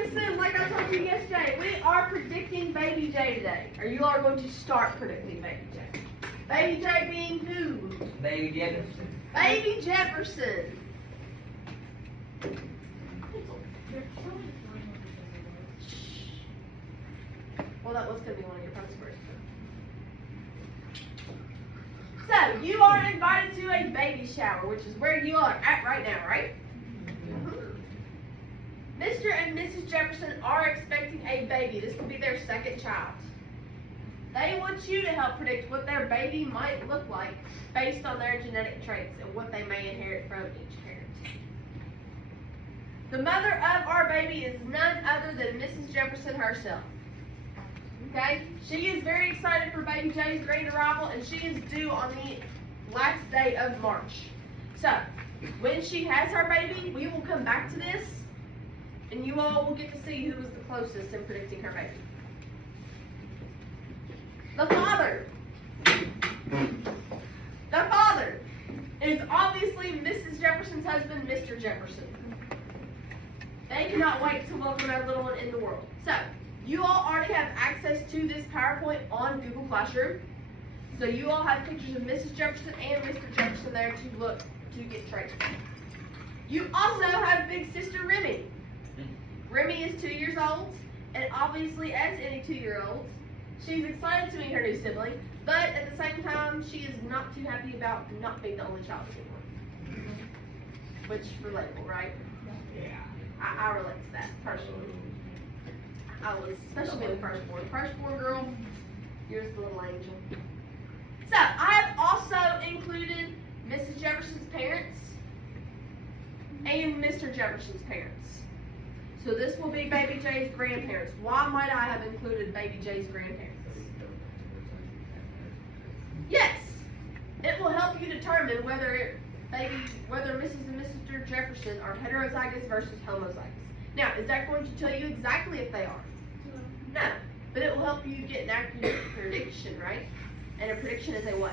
Miss Sim, like I told you yesterday, we are predicting Baby J today. Or you are going to start predicting Baby J. Baby J being who? Baby Jefferson. Baby Jefferson. Well, that was going to be one of your passwords. So, you are invited to a baby shower, which is where you are at right now, right? Mr. and Mrs. Jefferson are expecting a baby. This will be their second child. They want you to help predict what their baby might look like based on their genetic traits and what they may inherit from each parent. The mother of our baby is none other than Mrs. Jefferson herself. Okay? She is very excited for baby Jay's grand arrival, and she is due on the last day of March. So, when she has her baby, we will come back to this, and you all will get to see who was the closest in predicting her baby. The father. The father is obviously Mrs. Jefferson's husband, Mr. Jefferson. They cannot wait to welcome their little one in the world. So, you all already have access to this PowerPoint on Google Classroom. So you all have pictures of Mrs. Jefferson and Mr. Jefferson there to look to get traits. You also have big sister Remy. Remy is 2 years old, and obviously, as any 2-year-old, she's excited to meet her new sibling, but at the same time, she is not too happy about not being the only child anymore. Which, relatable, right? Yeah. I relate to that, personally. I was, especially being the firstborn. Firstborn girl, you're just a little angel. So, I have also included Mrs. Jefferson's parents and Mr. Jefferson's parents. So this will be Baby Jay's grandparents. Why might I have included Baby Jay's grandparents? Yes, it will help you determine whether Mrs. and Mr. Jefferson are heterozygous versus homozygous. Now, is that going to tell you exactly if they are? No, but it will help you get an accurate prediction, right? And a prediction is a what?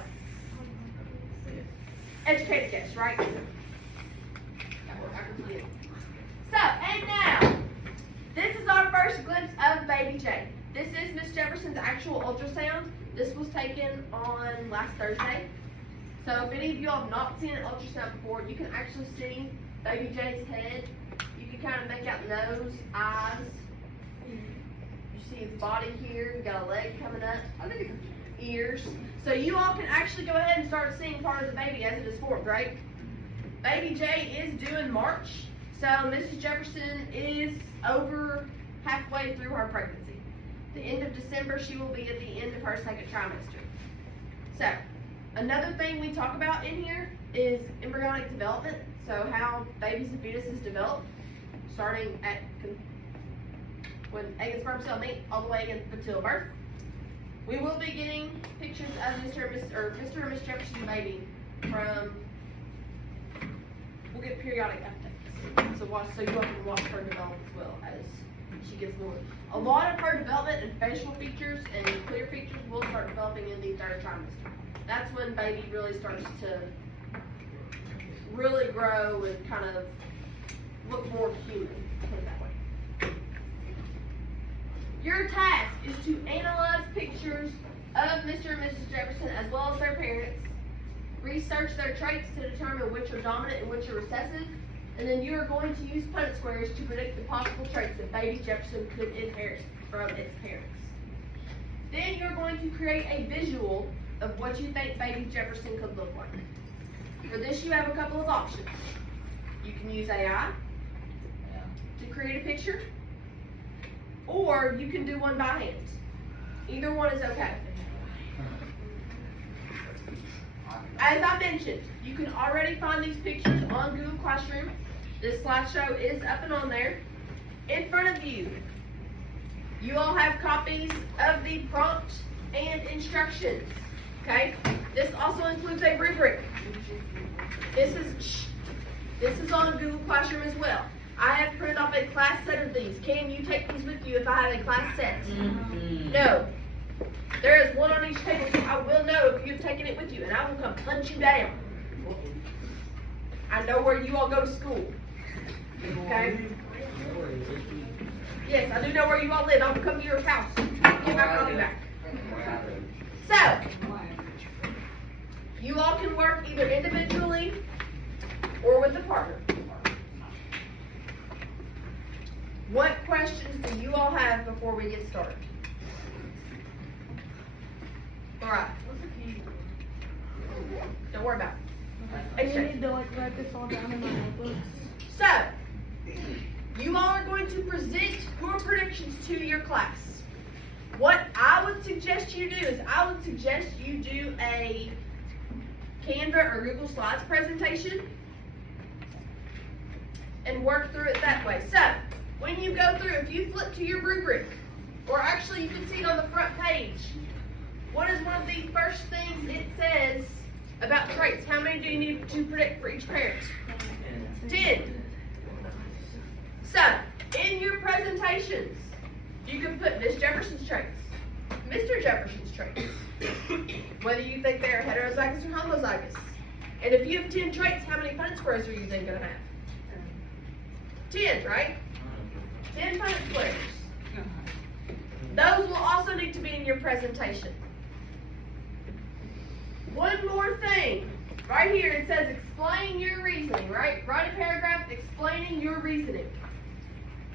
Educated guess, right? So, and now, this is our first glimpse of Baby J. This is Miss Jefferson's actual ultrasound. This was taken on last Thursday. So if any of you have not seen an ultrasound before, you can actually see Baby J's head. You can kind of make out nose, eyes. You see his body here. You got a leg coming up. Ears. So you all can actually go ahead and start seeing part of the baby as it is formed, right? Baby J is due in March. So Mrs. Jefferson is over halfway through her pregnancy. The end of December, she will be at the end of her second trimester. So, another thing we talk about in here is embryonic development. So how babies and fetuses develop, starting at when egg and sperm cell meet, all the way until birth. We will be getting pictures of Mr. and Miss Jefferson's baby from. We'll get periodic updates. So you all can watch her develop as well as she gets more. A lot of her development and facial features and clear features will start developing in the third trimester. That's when baby really starts to really grow and kind of look more human, put it that way. Your task is to analyze pictures of Mr. and Mrs. Jefferson as well as their parents, research their traits to determine which are dominant and which are recessive, and then you are going to use Punnett squares to predict the possible traits that baby Jefferson could inherit from its parents. Then you're going to create a visual of what you think baby Jefferson could look like. For this, you have a couple of options. You can use AI to create a picture, or you can do one by hand. Either one is okay. As I mentioned, you can already find these pictures on Google Classroom. This slideshow is up and on there. In front of you, you all have copies of the prompt and instructions. Okay? This also includes a rubric. This is on Google Classroom as well. I have printed off a class set of these. Can you take these with you if I have a class set? No. There is one on each table, so I will know if you've taken it with you, and I will come hunt you down. I know where you all go to school. Okay? Yes, I do know where you all live. I will come to your house. Get my copy back. So, you all can work either individually or with a partner. What questions do you all have before we get started? All right. Don't worry about it. I need to like write this all down in my notebooks. So, you all are going to present your predictions to your class. What I would suggest you do is I would suggest you do a Canva or Google Slides presentation and work through it that way. So, when you go through, if you flip to your rubric, or actually you can see it on the front page, what is one of the first things it says about traits? How many do you need to predict for each parent? 10. So, in your presentations, you can put Miss Jefferson's traits, Mr. Jefferson's traits, whether you think they're heterozygous or homozygous. And if you have 10 traits, how many Punnett squares are you then going to have? 10, right? 10 Punnett squares. Those will also need to be in your presentation. One more thing. Right here it says explain your reasoning, right? Write a paragraph explaining your reasoning.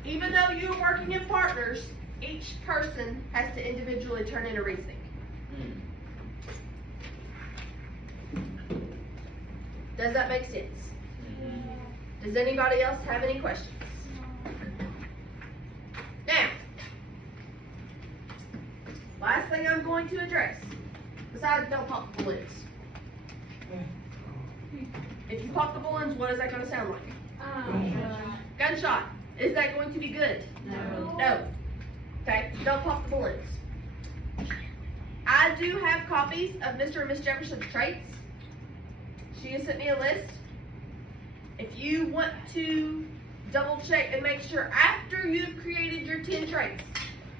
Even though you're working in partners, each person has to individually turn in a reasoning. Does that make sense? Does anybody else have any questions? Now, last thing I'm going to address, besides don't pop the balloons. If you pop the balloons, what is that going to sound like? Gunshot. Is that going to be good? No. No. Okay, don't pop the balloons. I do have copies of Mr. and Miss Jefferson's traits. She has sent me a list. If you want to double check and make sure after you've created your 10 traits,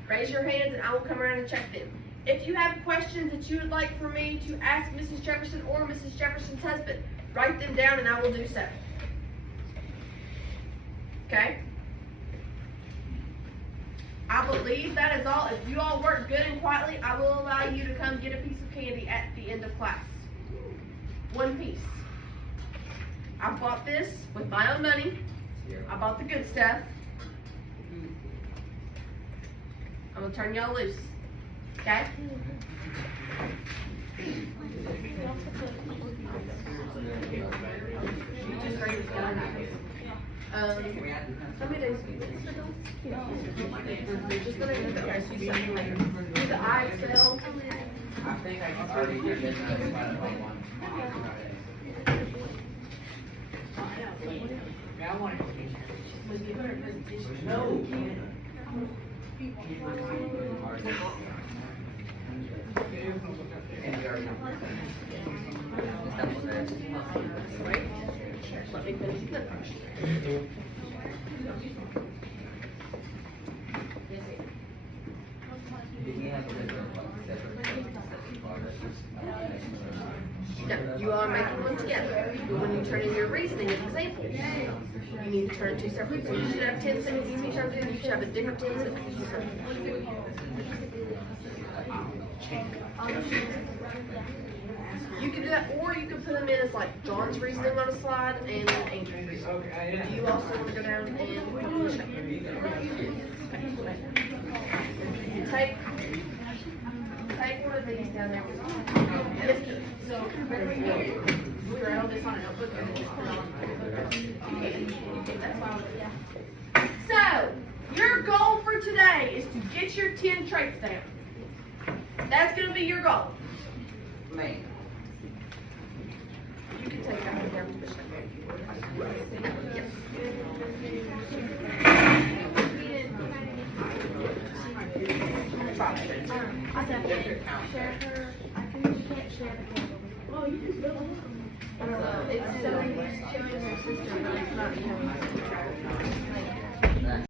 raise your hands and I will come around and check them. If you have questions that you would like for me to ask Mrs. Jefferson or Mrs. Jefferson's husband, write them down and I will do so. Okay? I believe that is all. If you all work good and quietly, I will allow you to come get a piece of candy at the end of class. One piece. I bought this with my own money. I bought the good stuff. I'm gonna turn y'all loose. Okay? How many days do you think? Just let me okay, so you do the eye cell. I think I can already do this. I want to. No. Right? Let me finish the brush. No, you are making one together. But when you turn in your reasoning and examples, you need to turn two separate. So you should have 10 sentences each other, and you should have a different 10 sentences. You can do that, or you can put them in as like John's reasoning on a slide and Angel's reasoning. Do you also want to go down and check? Take one of these down there. Yes, so write this on a notebook and just put it on. That's fine. So, your goal for today is to get your 10 traits down. That's going to be your goal. Man. You can take that one down to the shop. Yep. I can't share her. You can't share the candle. Oh, you just build one. It's showing your sister, but it's not you.